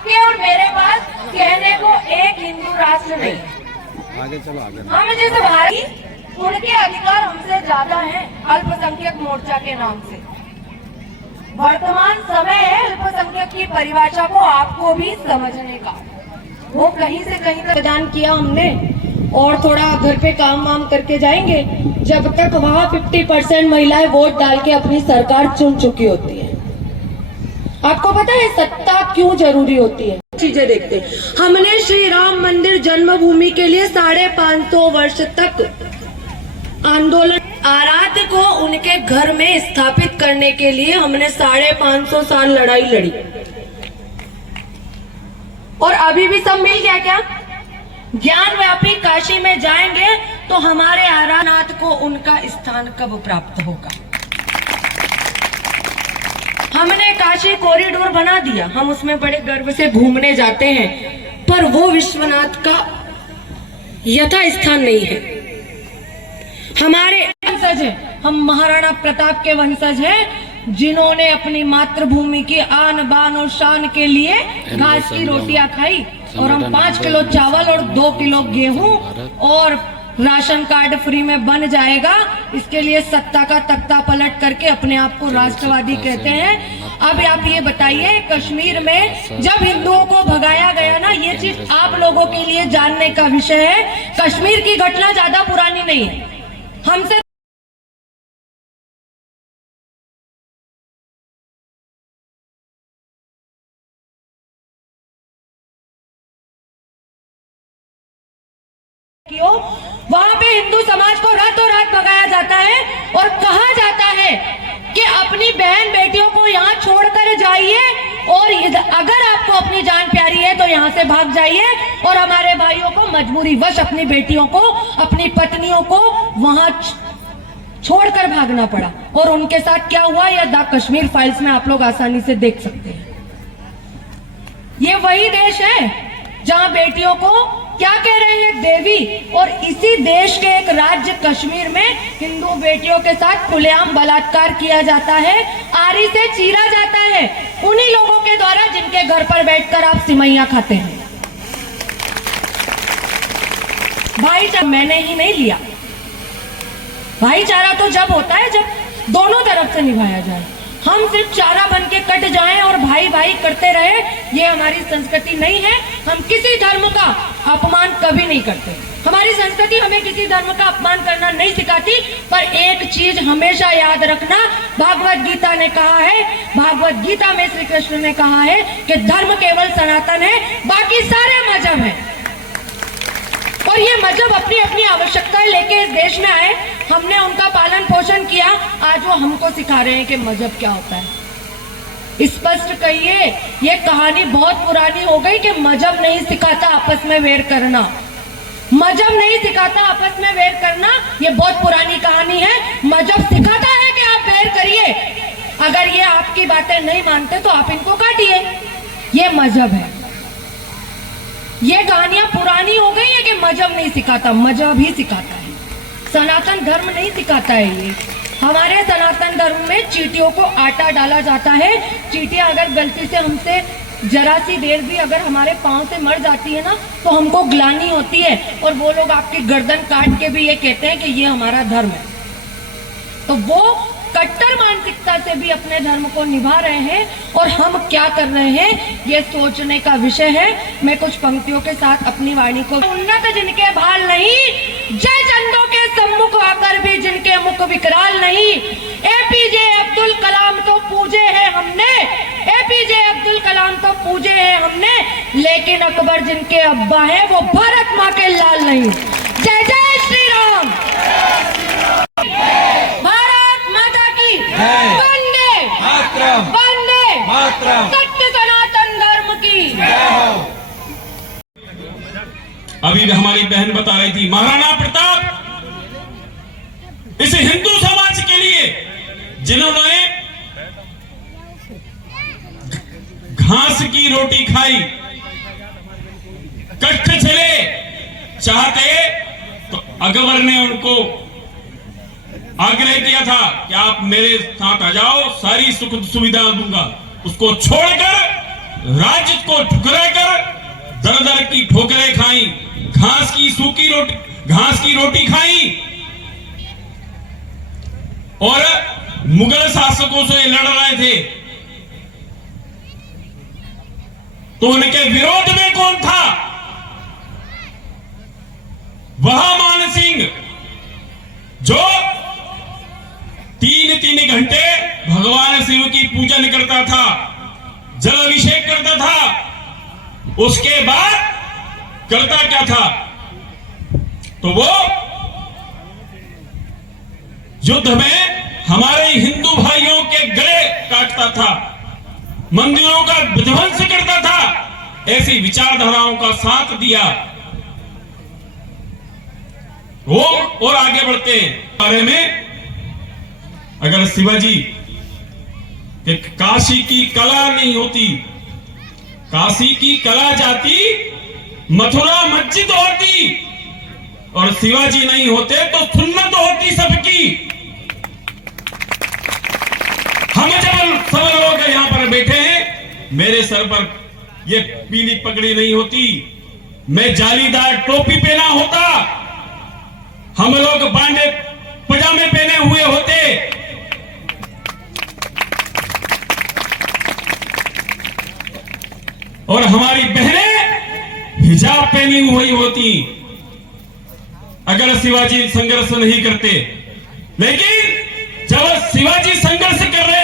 आपके और मेरे पास कहने को एक हिंदू राष्ट्र नहीं। आगे चलो आगे। हम जैसे भाई उनके अधिकार हमसे ज्यादा हैं अल्पसंख्यक मोर्चा के नाम से। वर्तमान समय है अल्पसंख्यक की परिभाषा को आपको भी समझने का। वो कहीं से कहीं तक प्रदान किया हमने और थोड़ा घर पे काम वाम करके जाएंगे जब तक वहाँ 50% महिलाएं वोट डाल के अपनी सरकार चुन चुकी होती है। आपको पता है सत्ता क्यों जरूरी होती है? चीजें देखते हैं। हमने श्री राम मंदिर जन्मभूमि के लिए 550 वर्ष तक आंदोलन, आराध्य को उनके घर में स्थापित करने के लिए हमने 550 साल लड़ाई लड़ी और अभी भी सब मिल गया क्या? ज्ञान व्यापी काशी में जाएंगे तो हमारे आराधनाथ को उनका स्थान कब प्राप्त होगा? हमने काशी कॉरिडोर बना दिया, हम उसमें बड़े गर्व से घूमने जाते हैं, पर वो विश्वनाथ का यथा स्थान नहीं है। हमारे वंशज है, हम महाराणा प्रताप के वंशज हैं जिन्होंने अपनी मातृभूमि की आन बान और शान के लिए घास की रोटियां खाई और हम 5 किलो चावल और 2 किलो गेहूं और राशन कार्ड फ्री में बन जाएगा, इसके लिए सत्ता का तख्ता पलट करके अपने आप को राष्ट्रवादी कहते हैं। अब आप ये बताइए, कश्मीर में जब हिंदुओं को भगाया गया ना, ये चीज आप लोगों के लिए जानने का विषय है। कश्मीर की घटना ज्यादा पुरानी नहीं है, हमसे वहां पे हिंदू समाज को रातों रात भगाया जाता है और कहा जाता है कि अपनी बहन बेटियों को यहाँ छोड़कर जाइए और अगर आपको अपनी जान प्यारी है तो यहाँ से भाग जाइए। और हमारे भाइयों को मजबूरी वश अपनी बेटियों को, अपनी पत्नियों को वहां छोड़कर भागना पड़ा। और उनके साथ क्या हुआ यह द कश्मीर फाइल्स में आप लोग आसानी से देख सकते हैं। ये वही देश है जहां बेटियों को क्या कह रहे हैं देवी, और इसी देश के एक राज्य कश्मीर में हिंदू बेटियों के साथ खुलेआम बलात्कार किया जाता है, आरी से चीरा जाता है उन्हीं लोगों के द्वारा जिनके घर पर बैठकर आप सिमैया खाते हैं। भाईचारा मैंने ही नहीं लिया, भाईचारा तो जब होता है जब दोनों तरफ से निभाया जाए। हम सिर्फ चारा बन के कट जाएं और भाई भाई करते रहे, ये हमारी संस्कृति नहीं है। हम किसी धर्म का अपमान कभी नहीं करते, हमारी संस्कृति हमें किसी धर्म का अपमान करना नहीं सिखाती। पर एक चीज हमेशा याद रखना, भागवत गीता ने कहा है, भागवत गीता में श्री कृष्ण ने कहा है कि धर्म केवल सनातन है, बाकी सारे मजहब हैं। और ये मजहब अपनी अपनी आवश्यकताएं लेके इस देश में आए, हमने उनका पालन पोषण किया, आज वो हमको सिखा रहे हैं कि मजहब क्या होता है। स्पष्ट कहिए, ये कहानी बहुत पुरानी हो गई कि मजहब नहीं सिखाता आपस में वेर करना, मजहब नहीं सिखाता आपस में वेर करना, ये बहुत पुरानी कहानी है। मजहब सिखाता है कि आप वेर करिए, अगर ये आपकी बातें नहीं मानते तो आप इनको काटिए, ये मजहब है। ये कहानियां पुरानी हो गई है कि मजहब नहीं सिखाता, मजहब ही सिखाता है, सनातन धर्म नहीं सिखाता है। ये हमारे सनातन धर्म में चींटियों को आटा डाला जाता है, चींटियां अगर गलती से हमसे जरा सी देर भी अगर हमारे पांव से मर जाती है ना तो हमको ग्लानि होती है, और वो लोग आपकी गर्दन काट के भी ये कहते हैं कि ये हमारा धर्म है। तो वो कट्टर मानसिकता से भी अपने धर्म को निभा रहे हैं, और हम क्या कर रहे हैं ये सोचने का विषय है। मैं कुछ पंक्तियों के साथ अपनी वाणी को, उन्नत जिनके भाल नहीं, जय चंदों के सम्मुख आकर भी जिनके मुख विकराल नहीं। एपीजे अब्दुल कलाम तो पूजे हैं हमने, एपीजे अब्दुल कलाम तो पूजे हैं हमने, लेकिन अकबर जिनके अब्बा है वो भारत माँ के लाल नहीं। जय जय श्री राम, वंदे मातरम, वंदे मातरम, सत्य सनातन धर्म की जय हो। अभी हमारी बहन बता रही थी, महाराणा प्रताप इस हिंदू समाज के लिए जिन्होंने घास की रोटी खाई, कष्ट झेले, चाहते तो अकबर ने उनको आग्रह किया था कि आप मेरे साथ आ जाओ, सारी सुख सुविधा दूंगा। उसको छोड़कर राज्य को ठुकराकर दर दर की ठोकरें खाई, घास की रोटी खाई और मुगल शासकों से लड़ रहे थे। तो उनके विरोध में कौन था? वह मान सिंह जो 3-3 घंटे भगवान शिव की पूजन करता था, जल अभिषेक करता था। उसके बाद करता क्या था? तो वो युद्ध में हमारे हिंदू भाइयों के गले काटता था, मंदिरों का विध्वंस करता था। ऐसी विचारधाराओं का साथ दिया। वो और आगे बढ़ते हैं बारे में। अगर शिवाजी कि काशी की कला नहीं होती, काशी की कला जाती, मथुरा मस्जिद होती, और शिवाजी नहीं होते तो सुन्नत होती सबकी। हम जब सब लोग यहां पर बैठे हैं, मेरे सर पर ये पीली पगड़ी नहीं होती, मैं जालीदार टोपी पहना होता, हम लोग बांडे पजामे पहने हुए होते, और हमारी बहनें हिजाब पहनी हुई होती, अगर शिवाजी संघर्ष नहीं करते। लेकिन जब शिवाजी संघर्ष कर रहे